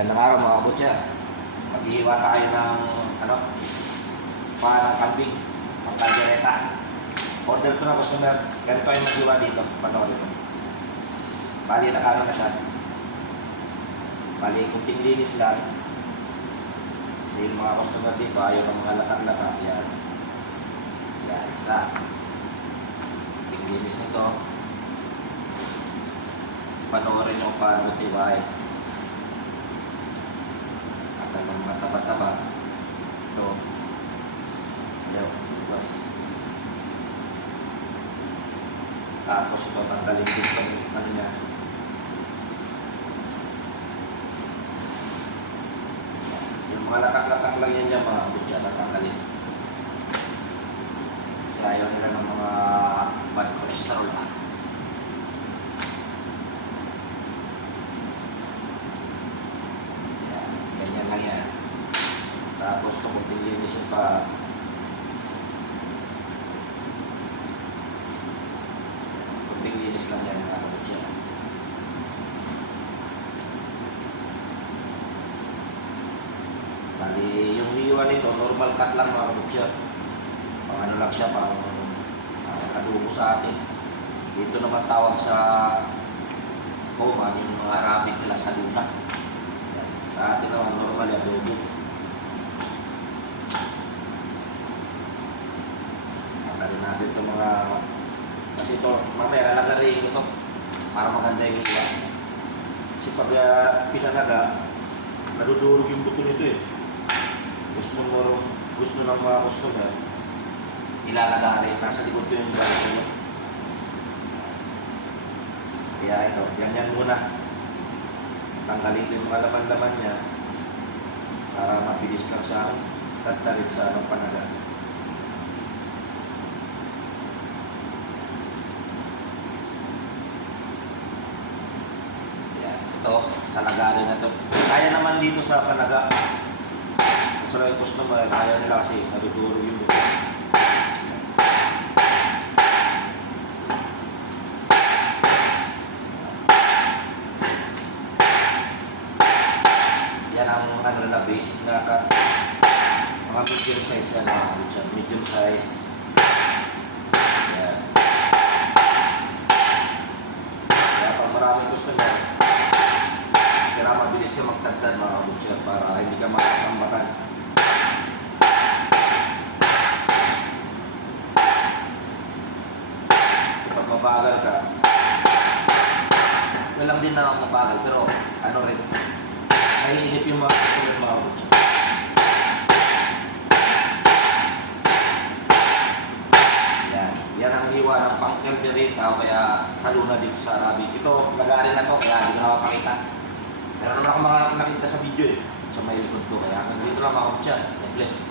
Gandang araw mga kabutya. Maghihiwa tayo ng ng kambing, ng kaldereta. Order ko na customer. Ganito yung maghiwa dito. Panoorin mo. Bali, nakano na siya. Bali, kunting linis lang. Kasi yung mga customer dito, ayaw ng mga latak-latak. Yan. Yan, isa. Kunting linis nito. Panoorin nyo paano matibahin. At ang mataba-taba. Ito. Ayaw. Plus. Tapos ito, tanggalin din ito. Ano niya. Yung mga latak-latak lang yan yung mga abutya. Tatanggalin. Kasi ayaw nila ng mga bad cholesterol na. Ganyan lang yan. Tapos ito kung pinlinisin pa. Kung pinlinis lang yan, nakakabot siya. Bali, yung liwa nito, normal cut lang nakakabot siya. Pang ano lang siya, pang adobo sa atin. Dito naman tawag sa Oman, yung mga Arabic nila sa luna. Sa atin naman normal yung adobo. Tanggalin natin ito mga... Kasi ito, mamaya lalagarin ito para maganda yung iwa. Kasi pag pinanaga, nadudurog yung buto nito eh. Gusto ng mga customer, ilalagarin. Nasa likod ko yung gano'n nyo. Kaya ito, yan muna. Tanggalin ko yung mga laman-laman niya para mabilis lang siyang tagtarin sa anong panaga. Yan. Ito, sa lagarin na ito. Kaya naman dito sa panaga. Kasi yung customer, kaya nila kasi nadudurog yung buto. Yan ang na basic na cut. Mga medium size yan mga kabutya. Medium size. Yan. Kaya pag maraming customer, kaya mabilis ka magtagdan mga kabutya para hindi ka makatambakan. Kapag mabagal ka, walang din na mabagal pero ano rin, naiinip yung mga customer mga kabutya. Yan ang hiwa ng pang-caldereta kaya saluna dito sa Arabic. Ito, lagarin na to kaya hindi na makapakita. Meron naman ako mga nakita sa video eh. Sa may likod ko. Kaya dito lang mga kabutya. God bless.